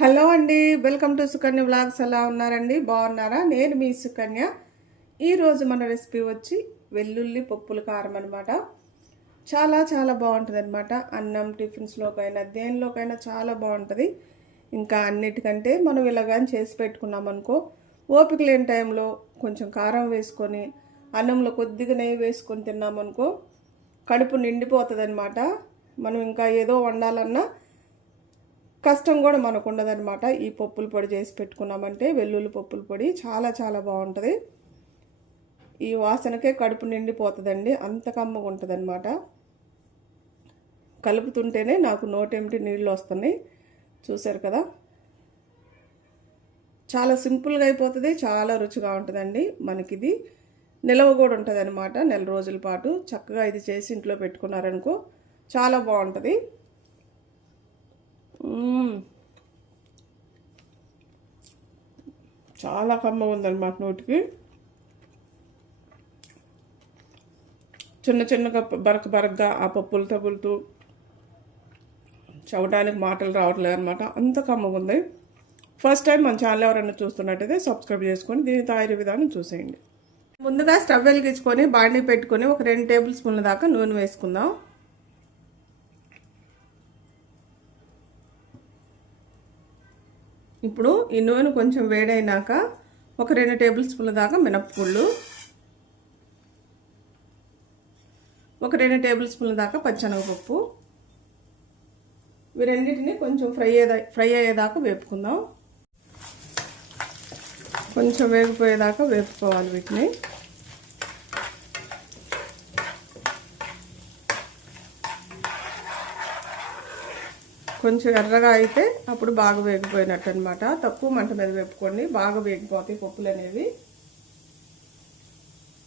Hello అండి welcome to Sukanya blogs ఎలా ఉన్నారండి? బాగున్నారా? నేను మీ సుకన్య. ఈరోజు మన రెసిపీ వచ్చి వెల్లుల్లి పప్పుల కారం అనమాట చాలా చాలా బాగుంటుంది అనమాట అన్నం టిఫిన్స్లోకైనా దేనిలోకైనా చాలా బాగుంటుంది. ఇంకా అన్నిటికంటే మనం ఇలాగని చేసి పెట్టుకున్నాం అనుకో ఓపిక లేని టైంలో కొంచెం కారం వేసుకొని అన్నంలో కొద్దిగా నెయ్యి వేసుకొని తిన్నామనుకో కడుపు నిండిపోతుంది అనమాట మనం ఇంకా ఏదో వండాలన్నా కష్టం కూడా మనకు ఉండదన్నమాట ఈ పప్పుల పొడి చేసి పెట్టుకున్నామంటే వెల్లుల్లి పప్పుల పొడి చాలా చాలా బాగుంటుంది. ఈ వాసనకే కడుపు నిండిపోతుందండి. అంత కమ్మగా ఉంటుందన్నమాట కలుపుతుంటేనే నాకు నోటెమిటి నీళ్ళు వస్తున్నాయి. చూసారు కదా? చాలా సింపుల్గా అయిపోతుంది. చాలా రుచిగా ఉంటుందండి మనకిది. నిలవ కూడా ఉంటుంది అనమాట నెల రోజుల పాటు. చక్కగా ఇది చేసి ఇంట్లో పెట్టుకున్నారనుకో చాలా బాగుంటుంది. చాలా కమ్మగా ఉందన్నమాట నోటికి. చిన్న చిన్నగా బరక బరకగా ఆ పప్పులు తగులుతూ చవడానికి మాటలు రావట్లేదు అనమాట అంత కమ్మగా ఉంది. ఫస్ట్ టైం మన ఛానల్ ఎవరైనా చూస్తున్నట్టయితే సబ్స్క్రైబ్ చేసుకొని దీని తయారీ విధానం చూసేయండి. ముందుగా స్టవ్ వెలిగించుకొని బాండీ పెట్టుకొని ఒక రెండు టేబుల్ స్పూన్ల దాకా నూనె వేసుకుందాం. ఇప్పుడు ఈ నూనె కొంచెం వేడైనాక ఒక రెండు టేబుల్ స్పూన్ల దాకా మినప్పగుళ్ళు. ఒక రెండు టేబుల్ స్పూన్ల దాకా పచ్చనగపప్పు. ఇవి రెండింటిని కొంచెం ఫ్రై అయ్యేదా ఫ్రై అయ్యేదాకా వేపుకుందాం. కొంచెం వేగిపోయేదాకా వేపుకోవాలి వీటిని. కొంచెం ఎర్రగా అయితే అప్పుడు బాగా వేగిపోయినట్టు అనమాట తక్కువ మంట మీద వేపుకోండి. బాగా వేగిపోతాయి పప్పులు అనేవి.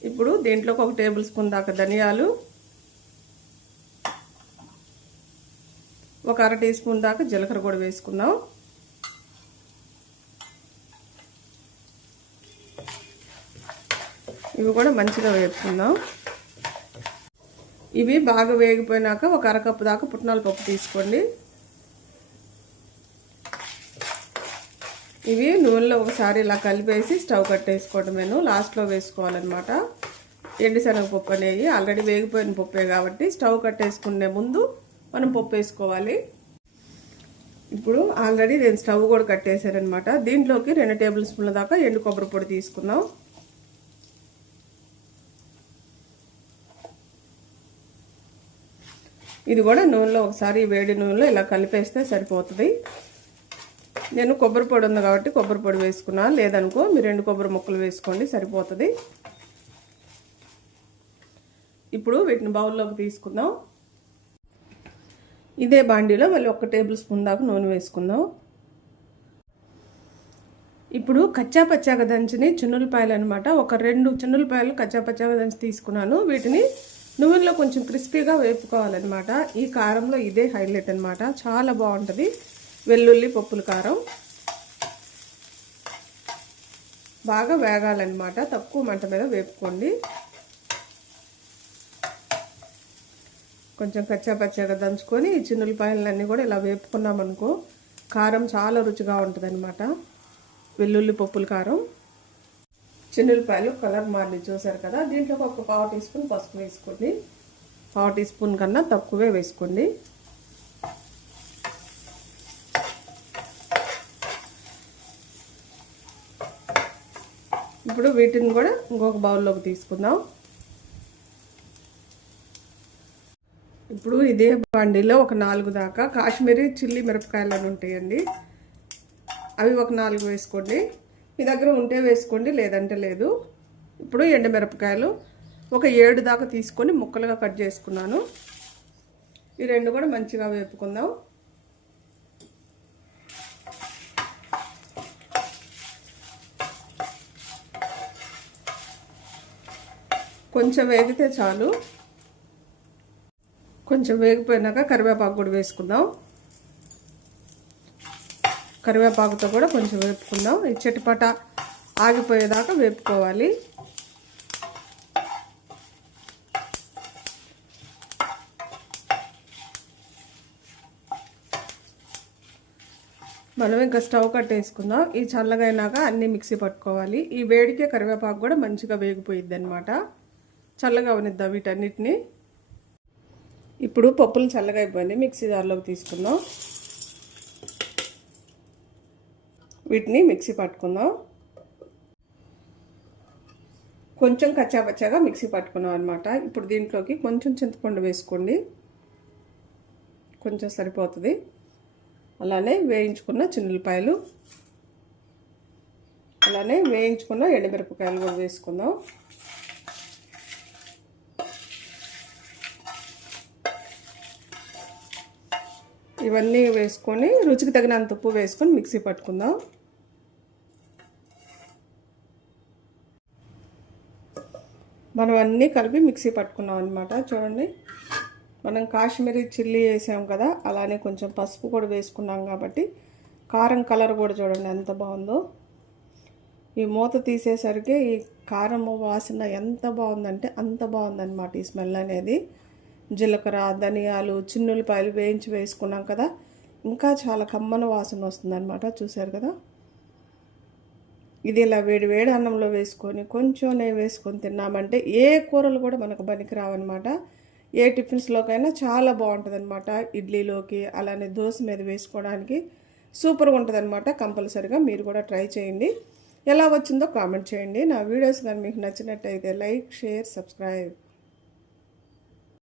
ఇప్పుడు దీంట్లోకి ఒక టేబుల్ స్పూన్ దాకా ధనియాలు. ఒక అర టీ స్పూన్ దాకా జీలకర్ర కూడా వేసుకుందాం ఇవి కూడా మంచిగా వేపుకుందాం. ఇవి బాగా వేగిపోయినాక ఒక అరకప్పు దాకా పుట్నాల పప్పు తీసుకోండి. ఇవి నూనెలో ఒకసారి ఇలా కలిపేసి స్టవ్ కట్టేసుకోవడమేను లాస్ట్లో వేసుకోవాలన్నమాట. ఎండుశనగపప్పు అనేవి ఆల్రెడీ వేగిపోయిన పప్పే కాబట్టి స్టవ్ కట్టేసుకునే ముందు మనం పప్పు వేసుకోవాలి. ఇప్పుడు ఆల్రెడీ నేను స్టవ్ కూడా కట్టేశానమాట దీంట్లోకి రెండు టేబుల్ స్పూన్ల దాకా ఎండు కొబ్బరి పొడి తీసుకుందాం. ఇది కూడా నూనెలో ఒకసారి వేడి నూనెలో ఇలా కలిపేస్తే సరిపోతుంది. నేను కొబ్బరి పొడి ఉంది కాబట్టి కొబ్బరి పొడి వేసుకున్నాను లేదనుకో మీరు రెండు కొబ్బరి ముక్కలు వేసుకోండి సరిపోతుంది. ఇప్పుడు వీటిని బౌల్లోకి తీసుకుందాం. ఇదే బాండీలో మళ్ళీ ఒక టేబుల్ స్పూన్ దాకా నూనె వేసుకుందాం. ఇప్పుడు కచ్చా పచ్చాగా దంచిని చున్నులపాయలు అనమాట ఒక రెండు చున్నులపాయలు కచ్చా పచ్చాగా దంచి తీసుకున్నాను. వీటిని నువ్వుల్లో కొంచెం క్రిస్పీగా వేపుకోవాలన్నమాట. ఈ కారంలో ఇదే హైలైట్ అనమాట చాలా బాగుంటుంది. వెల్లుల్లి పప్పుల కారం. బాగా వేగాలన్నమాట. తక్కువ మంట మీద వేపుకోండి. కొంచెం కచ్చాపచ్చాగా దంచుకొని ఈ చిన్నులపాయలన్నీ కూడా ఇలా వేపుకున్నామనుకో కారం చాలా రుచిగా ఉంటుంది అనమాట వెల్లుల్లి పప్పుల కారం. చిన్నులపాయలు కలర్ మారి చూసారు కదా? దీంట్లో ఒక పావు టీ స్పూన్ పసుపు వేసుకోండి. పావు టీ స్పూన్ కన్నా తక్కువే వేసుకోండి. ఇప్పుడు వీటిని కూడా ఇంకొక బౌల్లోకి తీసుకుందాం. ఇప్పుడు ఇదే బండిలో ఒక నాలుగు దాకా కాశ్మీరీ చిల్లీ మిరపకాయలు అని ఉంటాయండి. అవి ఒక నాలుగు వేసుకోండి. మీ దగ్గర ఉంటే వేసుకోండి లేదంటే లేదు. ఇప్పుడు ఎండుమిరపకాయలు ఒక ఏడు దాకా తీసుకొని ముక్కలుగా కట్ చేసుకున్నాను. ఈ రెండు కూడా మంచిగా వేపుకుందాం. కొంచెం వేగితే చాలు. కొంచెం వేగిపోయినాక కరివేపాకు కూడా వేసుకుందాం. కరివేపాకుతో కూడా కొంచెం వేపుకుందాం. ఈ చెట్టుపట ఆగిపోయేదాకా వేపుకోవాలి. మనం ఇంకా స్టవ్ కట్టేసుకుందాం. ఈ చల్లగైనాక అన్నీ మిక్సీ పట్టుకోవాలి. ఈ వేడికే కరివేపాకు కూడా మంచిగా వేగిపోయిద్ది అనమాట చల్లగా అవనిద్దాం వీటన్నిటిని? ఇప్పుడు పప్పులు చల్లగా అయిపోయింది మిక్సీ జార్లోకి తీసుకుందాం. వీటిని మిక్సీ పట్టుకుందాం. కొంచెం కచ్చాపచ్చాగా మిక్సీ పట్టుకున్నాం అనమాట ఇప్పుడు దీంట్లోకి కొంచెం చింతపండు వేసుకోండి. కొంచెం సరిపోతుంది. అలానే వేయించుకున్న చిన్నులపాయలు. అలానే వేయించుకున్న ఎండుమిరపకాయలు కూడా వేసుకుందాం. ఇవన్నీ వేసుకొని రుచికి తగినంత ఉప్పు వేసుకొని మిక్సీ పట్టుకుందాం. మనం అన్నీ కలిపి మిక్సీ పట్టుకున్నాం అనమాట చూడండి. మనం కాశ్మీరీ చిల్లీ వేసాం కదా అలానే కొంచెం పసుపు కూడా వేసుకున్నాం కాబట్టి కారం కలర్ కూడా చూడండి ఎంత బాగుందో. ఈ మూత తీసేసరికి ఈ కారం వాసన ఎంత బాగుందంటే అంత బాగుందన్నమాట ఈ స్మెల్ అనేది. జీలకర్ర ధనియాలు చిన్నులపాయలు వేయించి వేసుకున్నాం కదా. ఇంకా చాలా కమ్మన వాసన వస్తుందన్నమాట చూసారు కదా. ఇది ఇలా వేడి వేడి అన్నంలో వేసుకొని కొంచెం నెయ్యి వేసుకొని తిన్నామంటే ఏ కూరలు కూడా మనకు పనికి రావన్నమాట ఏ టిఫిన్స్లోకైనా చాలా బాగుంటుందన్నమాట ఇడ్లీలోకి అలానే దోశ మీద వేసుకోవడానికి. సూపర్గా ఉంటుందన్నమాట కంపల్సరిగా మీరు కూడా ట్రై చేయండి. ఎలా వచ్చిందో కామెంట్ చేయండి. నా వీడియోస్ కానీ మీకు నచ్చినట్టయితే లైక్ షేర్ సబ్స్క్రైబ్.